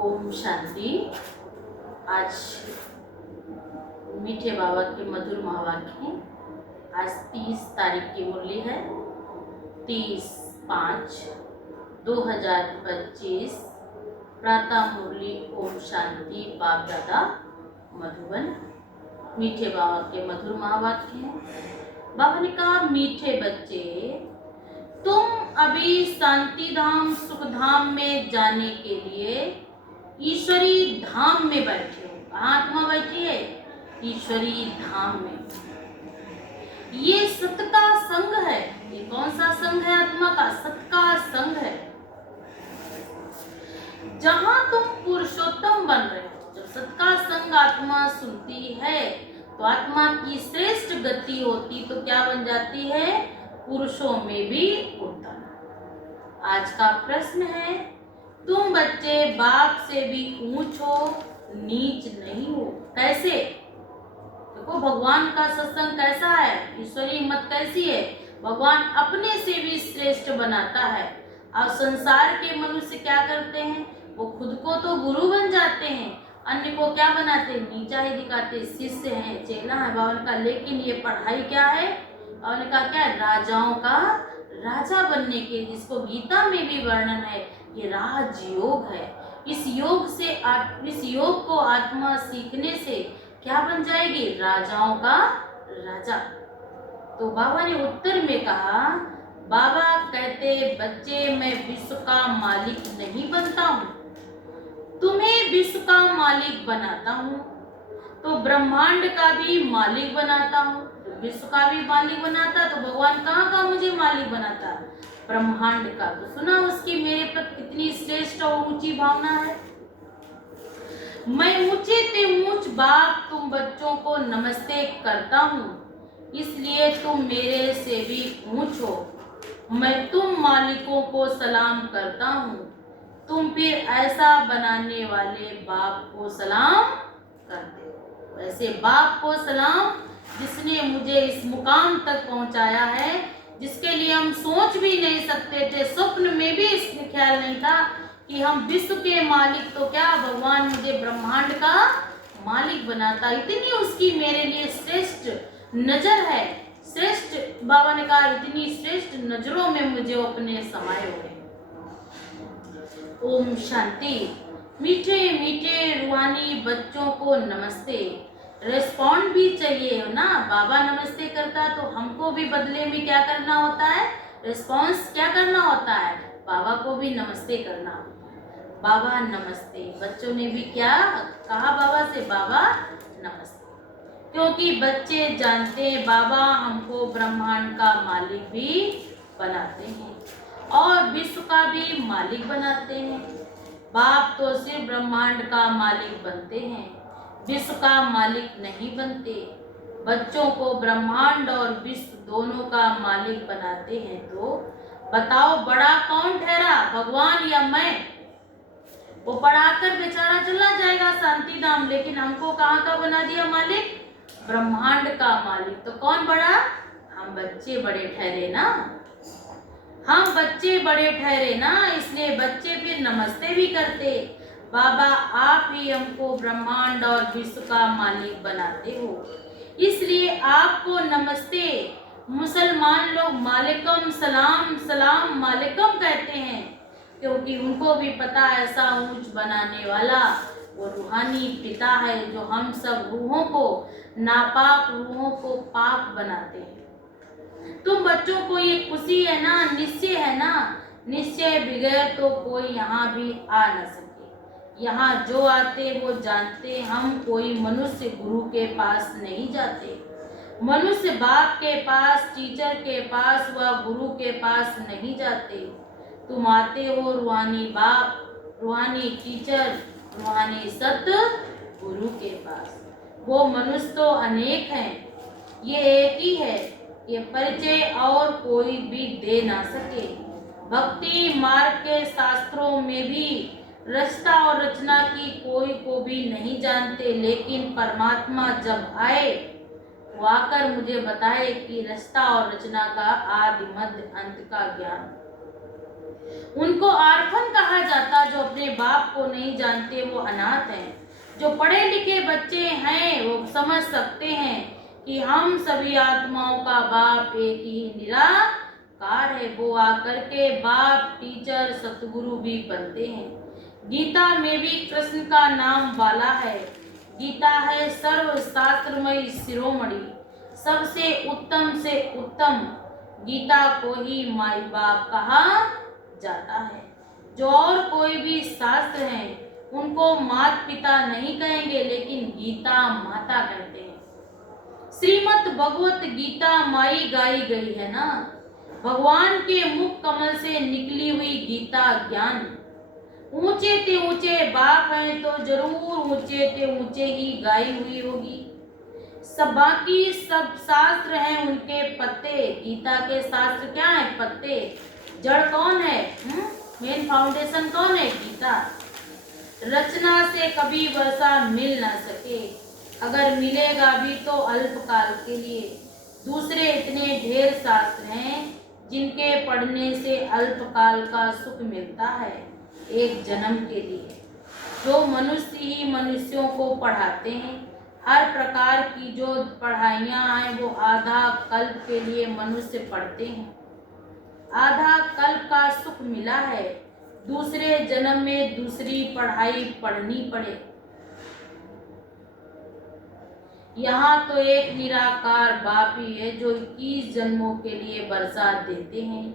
ओम शांति। आज मीठे बाबा के मधुर महावाक्य। आज 30 तारीख की मुरली है, 30/5/2025। प्रातः मुरली ओम शांति बाप दादा मधुबन। मीठे बाबा के मधुर महावाक्य हैं। बाबा ने कहा, मीठे बच्चे, तुम अभी शांति धाम सुख धाम में जाने के लिए ईश्वरी धाम में बैठे हो। आत्मा बैठी है ईश्वरी धाम में। ये सत का संग है। ये कौन सा संग है? आत्मा का सत का संग है, जहां तुम पुरुषोत्तम बन रहे हो। जब सत का संग आत्मा सुनती है तो आत्मा की श्रेष्ठ गति होती, तो क्या बन जाती है? पुरुषों में भी उत्तम। आज का प्रश्न है, तुम बच्चे बाप से भी ऊंच हो, नीच नहीं हो। कैसे? देखो भगवान का सत्संग कैसा है, ईश्वरी हिम्मत कैसी है। भगवान अपने से भी श्रेष्ठ बनाता है। और संसार के मनुष्य क्या करते हैं? वो खुद को तो गुरु बन जाते हैं, अन्य को क्या बनाते हैं? नीचा ही दिखाते। शिष्य हैं, चेला है बाबा का। लेकिन ये पढ़ाई क्या है? बाबा ने कहा क्या? राजाओं का राजा बनने के, जिसको गीता में भी वर्णन है। ये राजयोग है। इस योग को आत्मा सीखने से क्या बन जाएगी? राजाओं का राजा। तो बाबा ने उत्तर में कहा, बाबा कहते, बच्चे मैं विश्व का मालिक नहीं बनता हूँ, तुम्हें विश्व का मालिक बनाता हूँ। तो ब्रह्मांड का भी मालिक बनाता हूँ। तो विश्व का भी मालिक बनाता, तो भगवान कहाँ का मुझे मालिक बनाता? ब्रह्मांड का। तो सुना उसकी मेरे प्रति कितनी श्रेष्ठ और ऊंची भावना है। मैं ऊंचे ते ऊंच बाप तुम बच्चों को नमस्ते करता हूँ, इसलिए तुम मेरे से भी ऊंच हो। मैं तुम मालिकों को सलाम करता हूँ, तुम फिर ऐसा बनाने वाले बाप को सलाम करते हो। वैसे बाप को सलाम, जिसने मुझे इस मुकाम तक पहुंचाया है, जिसके लिए हम सोच भी नहीं सकते थे, स्वप्न में भी इसमें ख्याल नहीं था कि हम विश्व के मालिक, तो क्या भगवान मुझे ब्रह्मांड का मालिक बनाता। इतनी उसकी मेरे लिए श्रेष्ठ नजर है। श्रेष्ठ बाबा ने कहा, इतनी श्रेष्ठ नजरों में मुझे अपने समाये हुए। ओम शांति। मीठे मीठे रूहानी बच्चों को नमस्ते। रेस्पॉन्ड भी चाहिए ना। बाबा नमस्ते करता तो हमको भी बदले में क्या करना होता है? रिस्पॉन्स क्या करना होता है? बाबा को भी नमस्ते करना होता है। बाबा नमस्ते। बच्चों ने भी क्या कहा बाबा से? बाबा नमस्ते। क्योंकि बच्चे जानते हैं बाबा हमको ब्रह्मांड का मालिक भी बनाते हैं और विश्व का भी मालिक बनाते हैं। बाप तो सिर्फ ब्रह्मांड का मालिक बनते हैं, विश्व का मालिक नहीं बनते। बच्चों को ब्रह्मांड और विश्व दोनों का मालिक बनाते हैं। तो बताओ बड़ा कौन ठहरा, भगवान या मैं? वो पढ़ाकर बेचारा चला जाएगा शांति धाम, लेकिन हमको कहाँ का बना दिया मालिक? ब्रह्मांड का मालिक। तो कौन बड़ा? हम बच्चे बड़े ठहरे ना। हम बच्चे बड़े ठहरे ना, इसलिए बच्चे फिर नमस्ते भी करते। बाबा आप ही हमको ब्रह्मांड और विश्व का मालिक बनाते हो, इसलिए आपको नमस्ते। मुसलमान लोग मालिकम सलाम सलाम मालिकम कहते हैं, क्योंकि उनको भी पता ऐसा ऊंच बनाने वाला वो रूहानी पिता है, जो हम सब रूहों को, नापाक रूहों को पाक बनाते हैं। तुम बच्चों को ये खुशी है ना, निश्चय है ना। निश्चय बगैर तो कोई यहाँ भी आ न सके। यहाँ जो आते वो जानते, हम कोई मनुष्य गुरु के पास नहीं जाते। मनुष्य बाप के पास, टीचर के पास व गुरु के पास नहीं जाते। तुम आते हो रूहानी बाप, रूहानी टीचर, रूहानी सत्य गुरु के पास। वो मनुष्य तो अनेक हैं, ये एक ही है। ये परिचय और कोई भी दे ना सके। भक्ति मार्ग के शास्त्रों में भी रचना और रचना की कोई को भी नहीं जानते, लेकिन परमात्मा जब आए वो आकर मुझे बताए कि रचना और रचना का आदि मध्य अंत का ज्ञान। उनको आर्फन कहा जाता, जो अपने बाप को नहीं जानते वो अनाथ हैं। जो पढ़े लिखे बच्चे हैं वो समझ सकते हैं कि हम सभी आत्माओं का बाप एक ही निराकार है। वो आकर के बाप, टीचर, सतगुरु भी बनते हैं। गीता में भी कृष्ण का नाम वाला है। गीता है सर्वशास्त्रमयी शिरोमणि, सबसे उत्तम से उत्तम। गीता को ही माई बाप कहा जाता है। जो और कोई भी शास्त्र हैं उनको माता पिता नहीं कहेंगे, लेकिन गीता माता कहते हैं। श्रीमद् भगवत गीता माई गाई गई है ना। भगवान के मुख कमल से निकली हुई गीता ज्ञान। ऊंचे ते ऊंचे बाप हैं तो जरूर ऊंचे ते ऊंचे ही गाई हुई होगी। सब बाकी सब शास्त्र हैं उनके पत्ते। गीता के शास्त्र क्या है? पत्ते। जड़ कौन है? मेन फाउंडेशन कौन है? गीता। रचना से कभी वर्षा मिल ना सके, अगर मिलेगा भी तो अल्पकाल के लिए। दूसरे इतने ढेर शास्त्र हैं जिनके पढ़ने से अल्पकाल का सुख मिलता है, एक जन्म के लिए। जो मनुष्य ही मनुष्यों को पढ़ाते हैं। हर प्रकार की जो पढ़ाइयाँ हैं वो आधा कल्प के लिए मनुष्य पढ़ते हैं। आधा कल्प का सुख मिला है, दूसरे जन्म में दूसरी पढ़ाई पढ़नी पड़े। यहाँ तो एक निराकार बाप ही है जो 21 जन्मों के लिए बरसात देते हैं,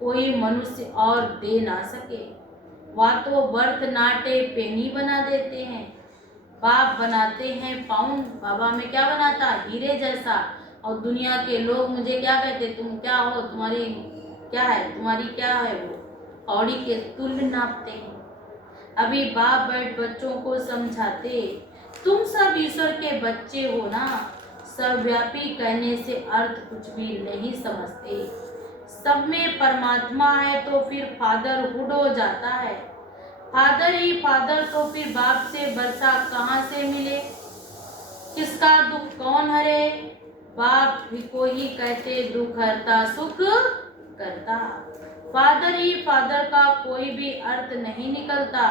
कोई मनुष्य और दे ना सके। वह तो बर्थ नाटे पेनी बना देते हैं। बाप बनाते हैं पाउंड। बाबा में क्या बनाता? हीरे जैसा। और दुनिया के लोग मुझे क्या कहते? तुम क्या हो? तुम्हारी क्या है? तुम्हारी क्या है? वो कौड़ी के तुल्य नापते हैं। अभी बाप बैठ बच्चों को समझाते, तुम सब ईश्वर के बच्चे हो ना। सर्वव्यापी कहने से अर्थ कुछ भी नहीं समझते। सब में परमात्मा है तो फिर फादरहुड हो जाता है। फादर ही फादर तो फिर बाप से वर्षा कहाँ से मिले? किसका दुख कौन हरे? बाप भी को ही कहते दुख हरता सुख करता। फादर ही फादर का कोई भी अर्थ नहीं निकलता।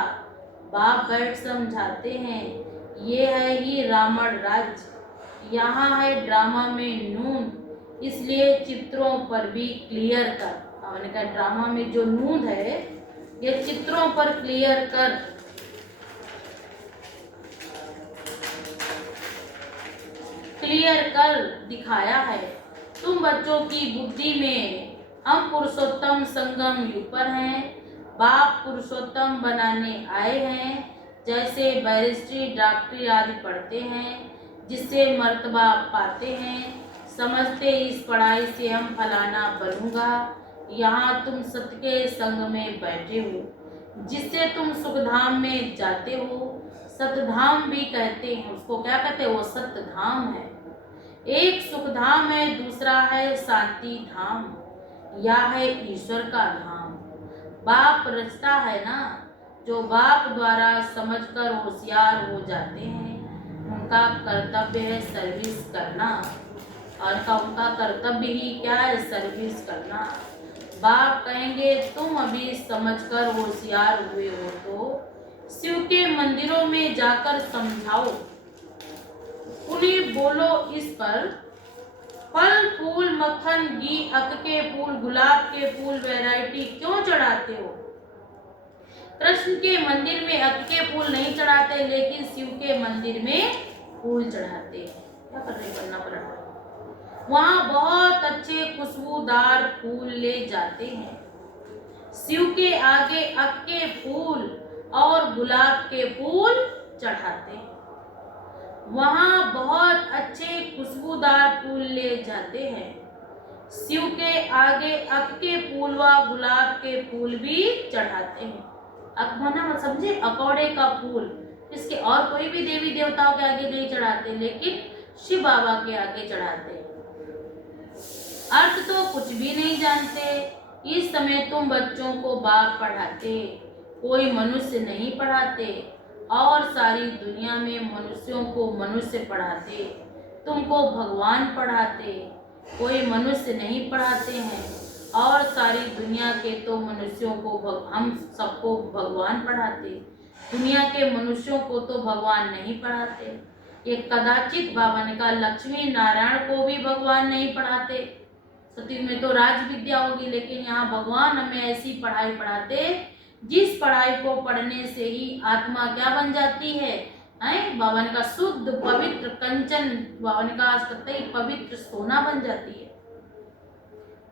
बाप बैठ समझाते हैं, ये है ही रावण राज्य। यहाँ है ड्रामा में नून, इसलिए चित्रों पर भी क्लियर कर। मैंने कहा ड्रामा में जो नून है ये चित्रों पर क्लियर कर। क्लियर कर दिखाया है। तुम बच्चों की बुद्धि में हम पुरुषोत्तम संगम युग पर हैं। बाप पुरुषोत्तम बनाने आए हैं। जैसे बैरिस्ट्री, डॉक्टरी आदि पढ़ते हैं, जिससे मर्तबा पाते हैं। समझते इस पढ़ाई से हम फलाना बनूंगा। यहाँ तुम सत्य के संग में बैठे हो, जिससे तुम सुखधाम में जाते हो। सतधाम भी कहते हैं उसको। क्या कहते हैं? वो सत्य धाम है। एक सुखधाम है, दूसरा है शांति धाम, या है ईश्वर का धाम। बाप रचता है ना। जो बाप द्वारा समझकर होशियार हो जाते हैं, उनका कर्तव्य है सर्विस करना। और उनका कर्तव्य ही क्या है? सर्विस करना। बाप कहेंगे तुम अभी समझकर होशियार हुए हो तो शिव के मंदिरों में जाकर समझाओ। उन्हें बोलो इस पर फल फूल मक्खन घी अक के फूल गुलाब के फूल वैरायटी क्यों चढ़ाते हो? कृष्ण के मंदिर में अक के फूल नहीं चढ़ाते, लेकिन शिव के मंदिर में फूल चढ़ाते हैं। क्या करना पड़ता? वहाँ बहुत अच्छे खुशबूदार फूल ले जाते हैं। शिव के आगे अक के फूल और गुलाब के फूल चढ़ाते हैं। वहाँ बहुत अच्छे खुशबूदार फूल ले जाते हैं। शिव के आगे अक के फूल व गुलाब के फूल भी चढ़ाते हैं। अक होना समझे? अकौड़े का फूल। इसके और कोई भी देवी देवताओं के आगे नहीं चढ़ाते, लेकिन शिव बाबा के आगे चढ़ाते हैं। अर्थ तो कुछ भी नहीं जानते। इस समय तुम बच्चों को बाप पढ़ाते, कोई मनुष्य नहीं पढ़ाते। और सारी दुनिया में मनुष्यों को मनुष्य पढ़ाते, तुमको भगवान पढ़ाते, कोई मनुष्य नहीं पढ़ाते हैं। और सारी दुनिया के तो मनुष्यों को हम सबको भगवान पढ़ाते, दुनिया के मनुष्यों को तो भगवान नहीं पढ़ाते। ये कदाचित बाबा ने कहा लक्ष्मी नारायण को भी भगवान नहीं पढ़ाते। सतयुग में तो राज विद्या होगी, लेकिन यहाँ भगवान हमें ऐसी पढ़ाई पढ़ाते जिस पढ़ाई को पढ़ने से ही आत्मा क्या बन जाती है, बाबा ने कहा शुद्ध पवित्र कंचन, बाबा ने कहा कतई पवित्र सोना बन जाती है।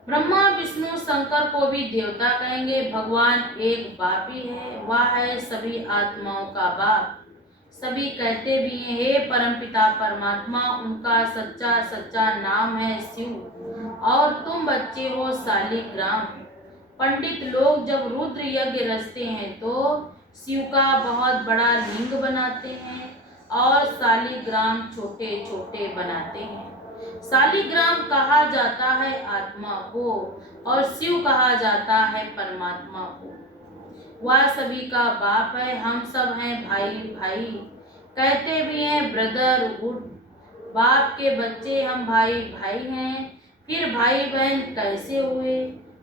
ब्रह्मा विष्णु शंकर को भी देवता कहेंगे। भगवान एक बाप ही है, वह है सभी आत्माओं का बाप। सभी कहते भी हैं हे परमपिता परमात्मा, उनका सच्चा सच्चा नाम है शिव और तुम बच्चे हो शालिग्राम। पंडित लोग जब रुद्र यज्ञ रचते हैं तो शिव का बहुत बड़ा लिंग बनाते हैं और शालिग्राम छोटे छोटे बनाते हैं। शालिग्राम कहा जाता है आत्मा को और शिव कहा जाता है परमात्मा को। वह सभी का बाप है, हम सब हैं भाई भाई, कहते भी हैं ब्रदरहुड। बाप के बच्चे हम भाई भाई हैं, फिर भाई बहन कैसे हुए?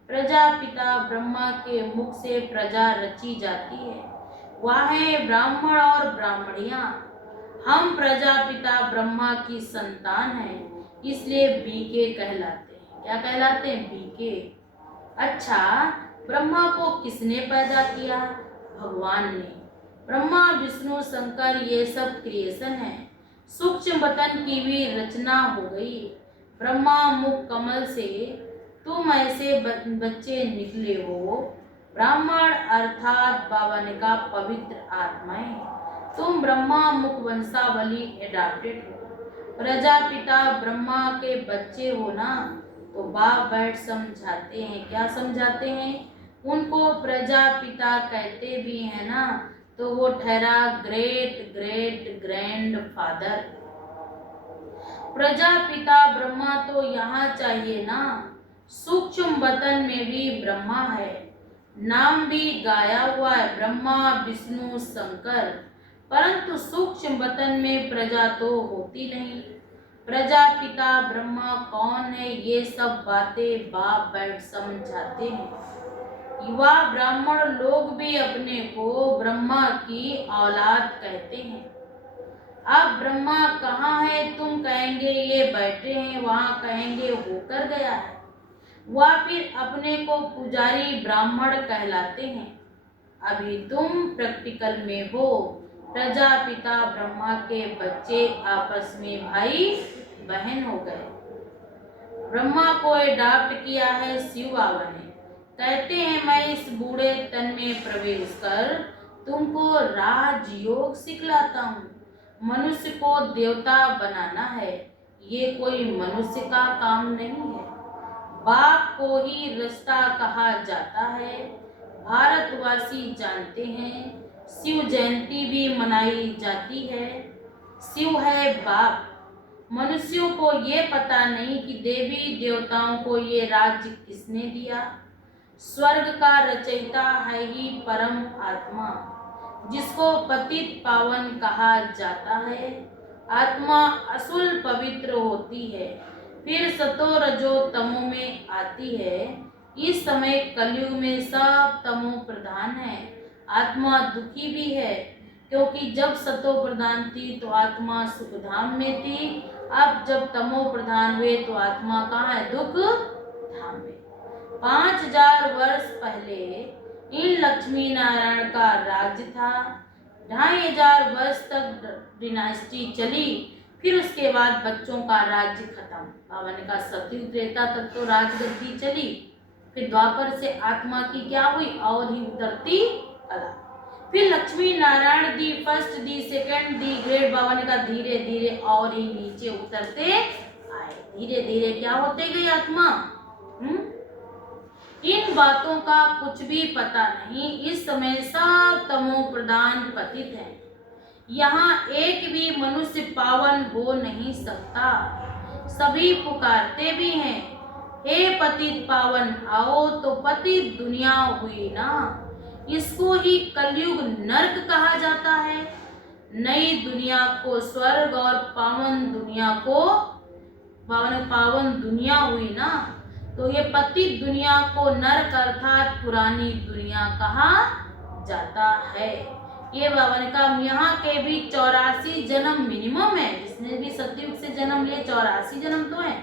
प्रजापिता ब्रह्मा के मुख से प्रजा रची जाती है, वह है ब्राह्मण और ब्राह्मणियां। हम प्रजापिता ब्रह्मा की संतान हैं, इसलिए बीके कहलाते हैं। क्या कहलाते हैं? बीके। अच्छा, ब्रह्मा को किसने पैदा किया? भगवान ने। ब्रह्मा विष्णु शंकर ये सब क्रिएशन है। सूक्ष्म बतन की भी रचना हो गई। ब्रह्मा मुख कमल से तुम ऐसे बच्चे निकले हो। ब्राह्मण अर्थात बाबा ने कहा पवित्र आत्माएं, तुम ब्रह्मा मुख वंशावली एडाप्टेड हो। प्रजापिता ब्रह्मा के बच्चे हो ना, तो बाप बैठ समझाते हैं। क्या समझाते हैं? उनको प्रजापिता कहते भी हैं ना, तो वो ठहरा great great grand father. Prajapita Brahma तो यहाँ चाहिए ना, सूक्ष्म बतन में भी ब्रह्मा है, नाम भी गाया हुआ है ब्रह्मा विष्णु शंकर, परंतु सूक्ष्म बतन में प्रजा तो होती नहीं। प्रजापिता ब्रह्मा कौन है, ये सब बातें बाप बैठ समझाते हैं। युवा ब्राह्मण लोग भी अपने को ब्रह्मा की औलाद कहते हैं। अब ब्रह्मा कहाँ है? तुम कहेंगे ये बैठे हैं, वहाँ कहेंगे होकर गया है। वह फिर अपने को पुजारी ब्राह्मण कहलाते हैं। अभी तुम प्रैक्टिकल में हो। प्रजापिता ब्रह्मा के बच्चे आपस में भाई बहन हो गए। ब्रह्मा को अडॉप्ट किया है शिव बाबा ने। कहते हैं मैं इस बूढ़े तन में प्रवेश कर तुमको राजयोग सिखलाता हूँ। मनुष्य को देवता बनाना है, ये कोई मनुष्य का काम नहीं है। बाप को ही रास्ता कहा जाता है। भारतवासी जानते हैं, शिव जयंती भी मनाई जाती है। शिव है बाप। मनुष्यों को ये पता नहीं कि देवी देवताओं को ये राज्य किसने दिया। स्वर्ग का रचयिता है ही परम आत्मा, जिसको पतित पावन कहा जाता है। आत्मा असुल पवित्र होती है, फिर सतो रजो तमो में आती है। इस समय कलयुग में सब तमो प्रधान है। आत्मा दुखी भी है, क्योंकि जब सतो प्रधान थी तो आत्मा सुखधाम में थी। अब जब तमो प्रधान हुए तो आत्मा कहाँ है? दुख धाम में। 5000 वर्ष पहले इन लक्ष्मी नारायण का राज्य था। 2500 वर्ष तक डिनास्टी चली, फिर उसके बाद बच्चों का राज्य खत्म। बाबा ने कहा सतयुग त्रेता तक तो राजगद्दी चली, फिर द्वापर से आत्मा की क्या हुई? और ही उतरती कला। फिर लक्ष्मी नारायण दी फर्स्ट दी सेकंड दी ग्रेड। बाबा ने कहा धीरे धीरे और ही नीचे उतरते आए। धीरे धीरे क्या होते गई आत्मा? इन बातों का कुछ भी पता नहीं। इस समय सब तमो प्रधान पतित है। यहाँ एक भी मनुष्य पावन हो नहीं सकता। सभी पुकारते भी हैं हे पतित पावन आओ, तो पतित दुनिया हुई ना। इसको ही कलयुग नरक कहा जाता है। नई दुनिया को स्वर्ग और पावन दुनिया को पावन दुनिया हुई ना। तो ये पतित दुनिया को नरक अर्थात पुरानी दुनिया कहा जाता है। ये बाबा ने कहा यहाँ के भी 84 जन्म मिनिमम है, जिसने भी सतयुग से जन्म लिए 84 जन्म तो है,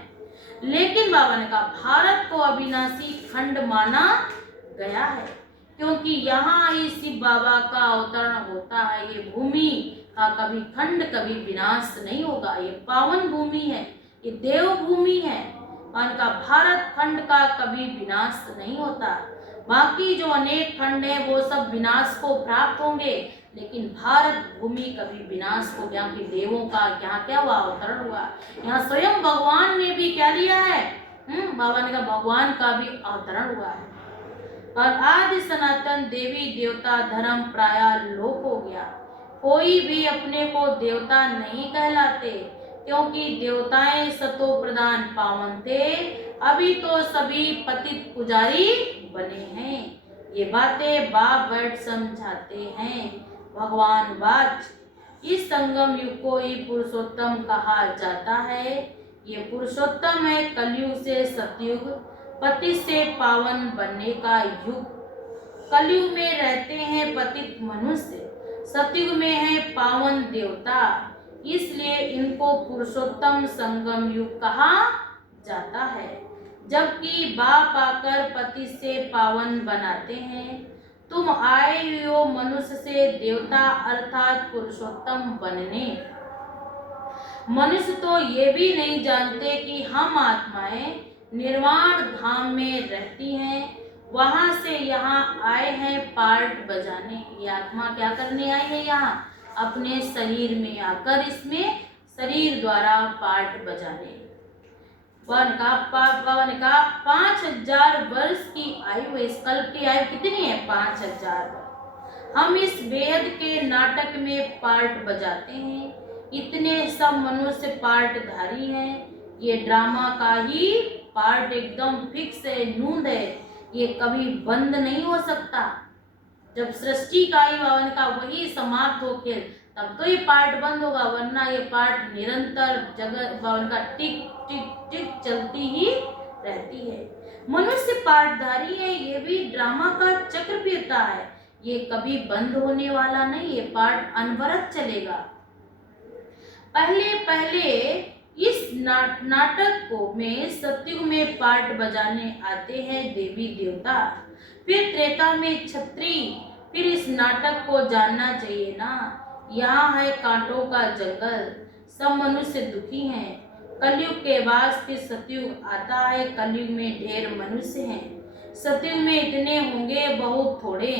लेकिन बाबा ने कहा भारत को अविनाशी खंड माना गया है, क्योंकि यहाँ ही शिव बाबा का अवतरण होता है। ये भूमि का कभी खंड कभी विनाश नहीं होगा, ये पावन भूमि है, ये देव भूमि है, और का भारत खंड का कभी विनाश नहीं होता। बाकी जो अनेक खंड है वो सब विनाश को प्राप्त होंगे, लेकिन भारत भूमि कभी विनाश को, यहाँ के देवों का यहाँ क्या हुआ, अवतरण हुआ। यहाँ स्वयं भगवान ने भी क्या लिया है, बाबा ने कहा भगवान का भी अवतरण हुआ है। और आदि सनातन देवी देवता धर्म प्राय लोप हो गया, कोई भी अपने को देवता नहीं कहलाते, क्योंकि देवताएं सतो प्रधान पावन थे, अभी तो सभी पतित पुजारी बने हैं। ये बातें बाप बैठ समझाते हैं। भगवान वाच इस संगम युग को ही पुरुषोत्तम कहा जाता है। ये पुरुषोत्तम है कलयुग से सतयुग, पतित से पावन बनने का युग। कलयुग में रहते हैं पतित मनुष्य, सतयुग में है पावन देवता, इसलिए इनको पुरुषोत्तम संगम युग कहा जाता है। जबकि बाप आकर पति से पावन बनाते हैं, तुम आए हो मनुष्य से देवता अर्थात पुरुषोत्तम बनने। मनुष्य तो ये भी नहीं जानते कि हम आत्माएं निर्वाण धाम में रहती हैं, वहां से यहाँ आए हैं पार्ट बजाने। ये आत्मा क्या करने आई है, यहाँ अपने शरीर में आकर इसमें शरीर द्वारा पार्ट बजाने। वन का 5000 वर्ष की आयु है, इस कल्प की आयु कितनी है, 5000 वर्ष। हम इस बेहद के नाटक में पार्ट बजाते हैं, इतने सब मनुष्य पार्टधारी हैं। ये ड्रामा का ही पार्ट एकदम फिक्स है, नूंद है, ये कभी बंद नहीं हो सकता। जब सृष्टि का ही भवन का वही समाप्त हो के तब तो ये पार्ट बंद होगा, वरना ये पार्ट निरंतर जगत भवन का टिक टिक टिक चलती ही रहती है। मनुष्य पार्टधारी है, ये भी ड्रामा का चक्र फिरता है, ये कभी बंद होने वाला नहीं, ये पार्ट अनवरत चलेगा। पहले पहले इस नाटक को में सतयुग में पार्ट बजाने आते हैं देवी देवता, फिर त्रेता में क्षत्रिय। फिर इस नाटक को जानना चाहिए ना, यहाँ है कांटों का जंगल, सब मनुष्य दुखी हैं। कलयुग के बाद फिर सतयुग आता है, कलयुग में ढेर मनुष्य हैं, सतयुग में इतने होंगे बहुत थोड़े।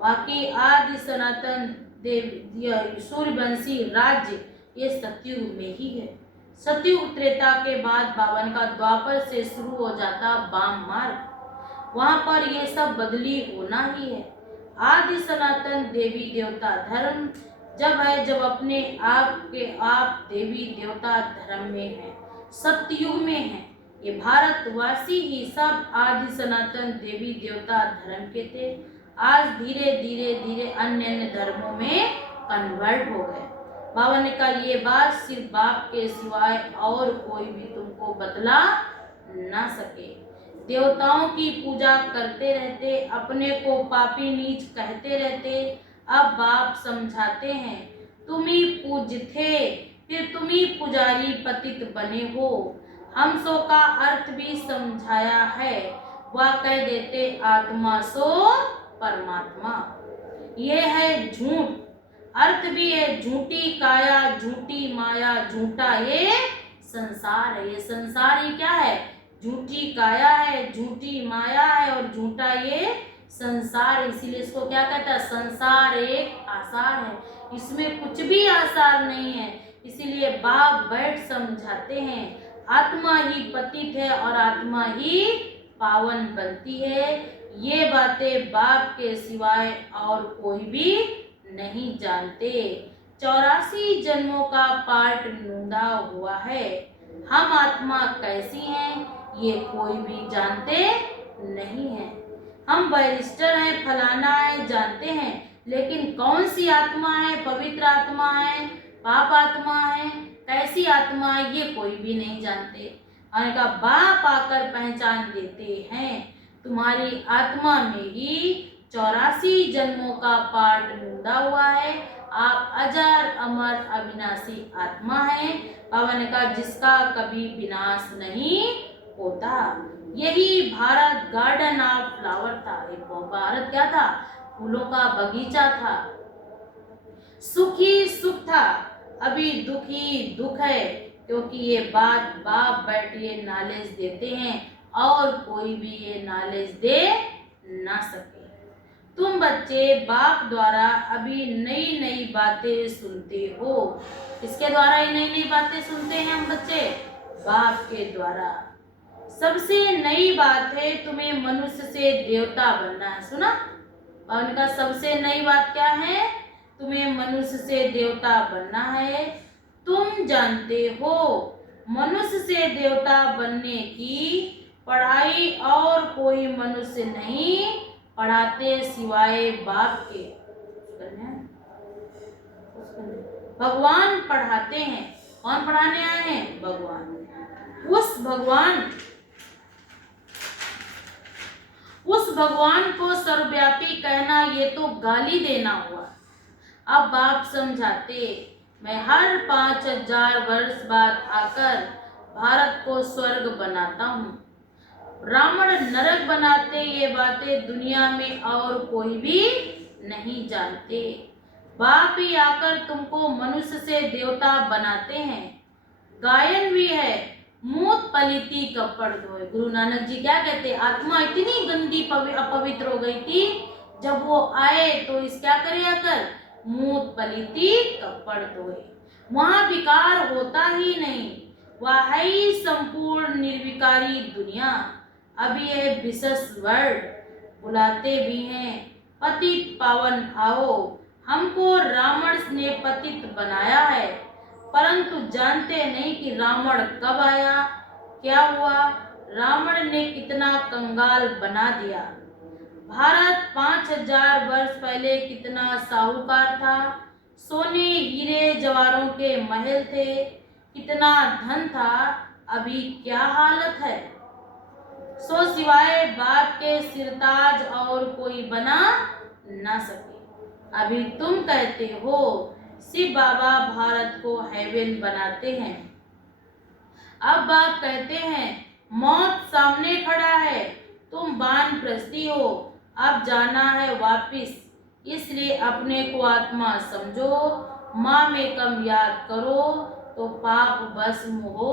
बाकी आदि सनातन देव सूर्यवंशी राज्य ये सतयुग में ही है। सतयुग त्रेता के बाद बावन का द्वापर से शुरू हो जाता वाम मार्ग, वहां पर ये सब बदली होना ही है। आदि सनातन देवी देवता धर्म जब है, जब अपने आप के आप देवी देवता धर्म में है, सतयुग में है। ये भारतवासी ही सब आदि सनातन देवी देवता धर्म के थे, आज धीरे धीरे धीरे अन्य अन्य धर्मों में कन्वर्ट हो गए। बाबा ने कहा ये बात सिर्फ बाप के सिवाय और कोई भी तुमको बतला ना सके। देवताओं की पूजा करते रहते, अपने को पापी नीच कहते रहते, अब बाप समझाते हैं तुम ही पूज्य थे, फिर तुम ही पुजारी पतित बने हो। हम सो का अर्थ भी समझाया है, वह कह देते आत्मा सो परमात्मा। ये है झूठ, अर्थ भी है झूठी काया झूठी माया, झूठा ये संसार है। ये संसार ही क्या है, झूठी काया है, झूठी माया है और झूठा ये संसार। इसीलिए इसको क्या कहता है, संसार एक आसार है, इसमें कुछ भी आसार नहीं है। इसीलिए बाप बैठ समझाते हैं आत्मा ही पतित है और आत्मा ही पावन बनती है। ये बातें बाप के सिवाय और कोई भी नहीं जानते। 84 जन्मों का पाठ नूंदा हुआ है। हम आत्मा कैसी हैं ये कोई भी जानते नहीं है। हम बैरिस्टर हैं, फलाना है, जानते हैं, लेकिन कौन सी आत्मा है, पवित्र आत्मा है, पाप आत्मा है, कैसी आत्मा है, ये कोई भी नहीं जानते। उन्होंने कहा बाप आकर पहचान देते हैं तुम्हारी आत्मा में ही 84 जन्मों का पाठ ढूंढा हुआ है। आप अजर अमर अविनाशी आत्मा है। बाबा ने कहा जिसका कभी विनाश नहीं होता। यही भारत गार्डन ऑफ फ्लावर था। एक भारत क्या था? फूलों का बगीचा था। सुखी सुख था, अभी दुखी दुख है, क्योंकि ये बात बाप बैठे नॉलेज देते हैं और कोई भी ये नॉलेज दे ना सके। तुम बच्चे बाप द्वारा अभी नई नई बातें सुनते हो। किसके द्वारा ये नई नई बातें सुनते हैं हम बच्चे? बाप के द्वारा। सबसे नई बात है तुम्हें मनुष्य से देवता बनना है। सुना? और उनका सबसे नई बात क्या है? तुम्हें मनुष्य से देवता बनना है। तुम जानते हो मनुष्य से देवता बनने की पढ़ाई और कोई मनुष्य नहीं पढ़ाते सिवाय बाप के। भगवान पढ़ाते हैं। कौन पढ़ाने आए हैं? भगवान। उस भगवान को सर्वव्यापी कहना ये तो गाली देना हुआ। अब बाप समझाते, मैं हर 5000 वर्ष बाद आकर भारत को स्वर्ग बनाता हूँ। रावण नरक बनाते, ये बातें दुनिया में और कोई भी नहीं जानते। बाप ही आकर तुमको मनुष्य से देवता बनाते हैं। गायन भी है, मूत पलिती कपड़ धोए। गुरु नानक जी क्या कहते? आत्मा इतनी गंदी अपवित्र हो गई थी, जब वो आए तो इस क्या करे आकर? मूत पलिती कपड़ धोए। वहां विकार होता ही नहीं, वह है ही संपूर्ण निर्विकारी दुनिया। अभी ये विशेष वर्ड बुलाते भी हैं, पतित पावन आओ। हमको रावण ने पतित बनाया है, परंतु जानते नहीं कि रावण कब आया, क्या हुआ, रावण ने कितना कंगाल बना दिया। भारत 5000 वर्ष पहले कितना साहूकार था। सोने हीरे जवाहरों के महल थे, कितना धन था। अभी क्या हालत है। सो सिवाय बाप के सिरताज और कोई बना ना सके। अभी तुम कहते हो शिव बाबा भारत को हेवन बनाते हैं। अब बाप कहते हैं मौत सामने खड़ा है, तुम वानप्रस्थी हो, अब जाना है वापिस। इसलिए अपने को आत्मा समझो, माँ में कम याद करो तो पाप भस्म हो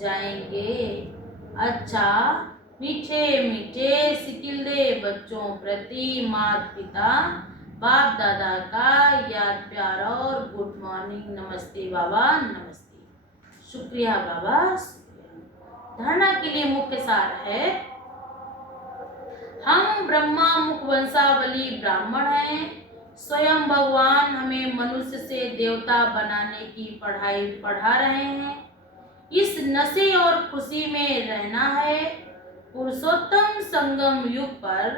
जाएंगे। अच्छा मीठे मीठे सिकिल्दे बच्चों प्रति माता पिता बाप दादा का याद प्यार और गुड मॉर्निंग। नमस्ते बाबा, नमस्ते। शुक्रिया बाबा, शुक्रिया। धारणा के लिए मुख्य सार है, हम ब्रह्मा मुख वंशावली ब्राह्मण हैं। स्वयं भगवान हमें मनुष्य से देवता बनाने की पढ़ाई पढ़ा रहे हैं। इस नशे और खुशी में रहना है। पुरुषोत्तम संगम युग पर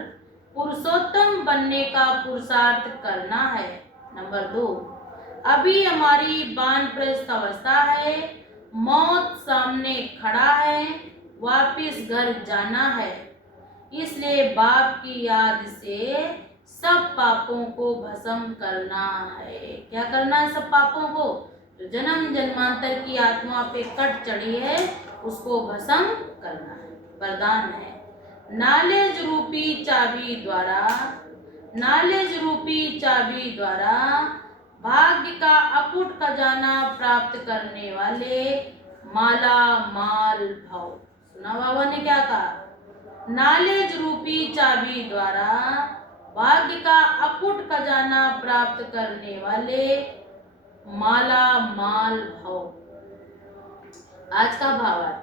पुरुषोत्तम बनने का पुरुषार्थ करना है। नंबर 2, अभी हमारी वानप्रस्थ अवस्था है, मौत सामने खड़ा है, वापिस घर जाना है। इसलिए बाप की याद से सब पापों को भस्म करना है। क्या करना है? सब पापों को जो जन्म जन्मांतर की आत्मा पे कट चढ़ी है उसको भस्म करना है। वरदान है, नॉलेज रूपी चाबी द्वारा, नॉलेज रूपी चाबी द्वारा भाग्य का अकूट खजाना प्राप्त करने वाले माला माल भव। सुना बाबा ने क्या कहा? नॉलेज रूपी चाबी द्वारा भाग्य का अकूट खजाना प्राप्त करने वाले माला माल भव। आज का भावार्थ,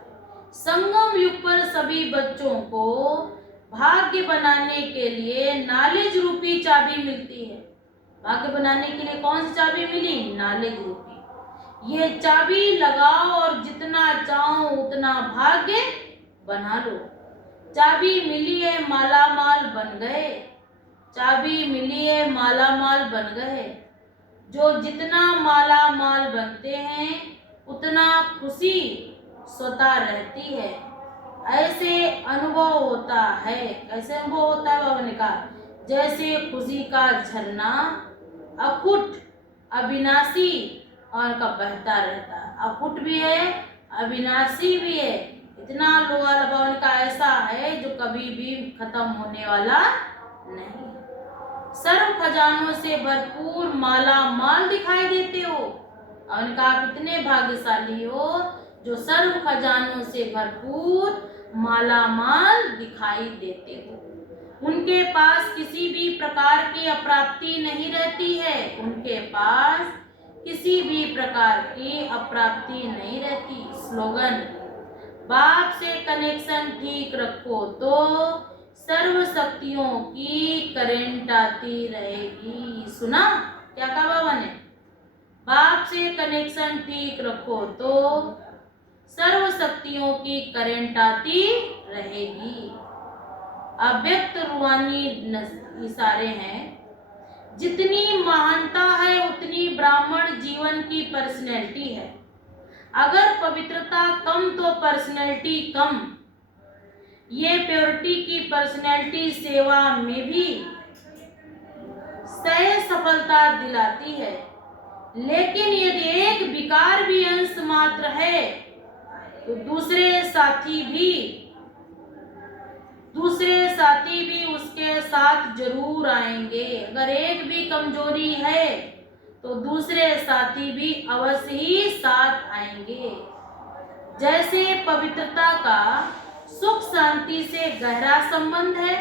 संगम युग पर सभी बच्चों को भाग्य बनाने के लिए नॉलेज रूपी चाबी मिलती है। भाग्य बनाने के लिए कौन सी चाबी मिली? नॉलेज रूपी। ये चाबी लगाओ और जितना चाहो उतना भाग्य बना लो। चाबी मिली है, माला माल बन गए। चाबी मिली है, माला माल बन गए। जो जितना माला माल बनते हैं उतना खुशी स्वतः रहती है। ऐसे अनुभव होता है, कैसे अनुभव होता है बाबा ने कहा, जैसे खुशी का झरना अखुट अविनाशी और कब बहता रहता है। अखुट भी है, अविनाशी भी है। इतना लोहा बाबा का ऐसा है जो कभी भी खत्म होने वाला नहीं। सर्व खजानों से भरपूर माला माल दिखाई देते हो। और उनका आप इतने भाग्यशाली हो जो सर्व खजानों से भरपूर माला माल दिखाई देते हो। उनके पास किसी भी प्रकार की अप्राप्ति नहीं रहती है। उनके पास किसी भी प्रकार की अप्राप्ति नहीं रहती। स्लोगन, बाप से कनेक्शन ठीक रखो तो सर्व शक्तियों की करंट आती रहेगी। सुना क्या कहा बाबा ने? बाप से कनेक्शन ठीक रखो तो सर्व शक्तियों की करंट आती रहेगी। अव्यक्त रूहानी इशारे हैं। जितनी महानता है उतनी ब्राह्मण जीवन की पर्सनैलिटी है। अगर पवित्रता कम तो पर्सनैलिटी कम। ये प्योरिटी की पर्सनैलिटी सेवा में भी सह सफलता दिलाती है। लेकिन यदि एक विकार भी अंश मात्र है तो दूसरे साथी भी उसके साथ जरूर आएंगे। अगर एक भी कमजोरी है तो दूसरे साथी भी अवश्य ही साथ आएंगे। जैसे पवित्रता का सुख शांति से गहरा संबंध है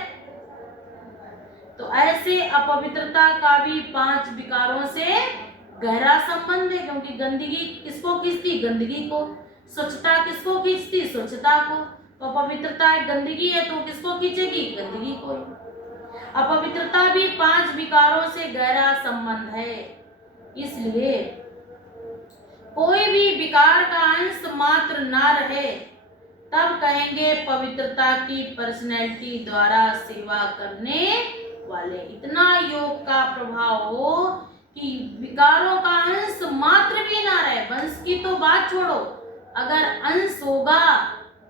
तो ऐसे अपवित्रता का भी 5 विकारों से गहरा संबंध है। क्योंकि गंदगी किसको खींचती? गंदगी को। स्वच्छता किसको खींचती? स्वच्छता को। तो अपवित्रता एक गंदगी है तो किसको खींचेगी? गंदगी को। अपवित्रता भी 5 विकारों से गहरा संबंध है। इसलिए कोई भी विकार का अंश मात्र ना रहे तब कहेंगे पवित्रता की पर्सनैलिटी द्वारा सेवा करने वाले। इतना योग का प्रभाव हो कि विकारों का अंश मात्र भी ना रहे। वंश की तो बात छोड़ो, अगर अंश होगा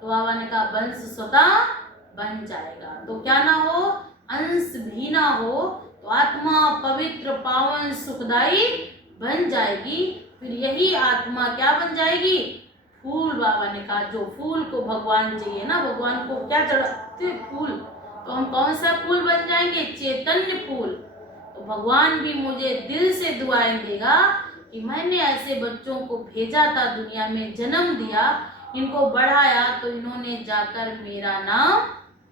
तो बाबा ने कहा वंश स्वतः बन जाएगा। तो क्या ना हो? अंश भी ना हो तो आत्मा पवित्र पावन सुखदाई बन जाएगी। फिर यही आत्मा क्या बन जाएगी? फूल। बाबा ने कहा जो फूल को भगवान चाहिए ना, भगवान को क्या चढ़ाते? फूल। तो हम कौन सा फूल बन जाएंगे? चैतन्य फूल। तो भगवान भी मुझे दिल से दुआएं देगा कि मैंने ऐसे बच्चों को भेजा था, दुनिया में जन्म दिया, इनको बढ़ाया तो इन्होंने जाकर मेरा नाम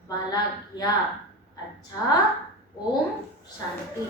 वाला किया। अच्छा, ओम शांति।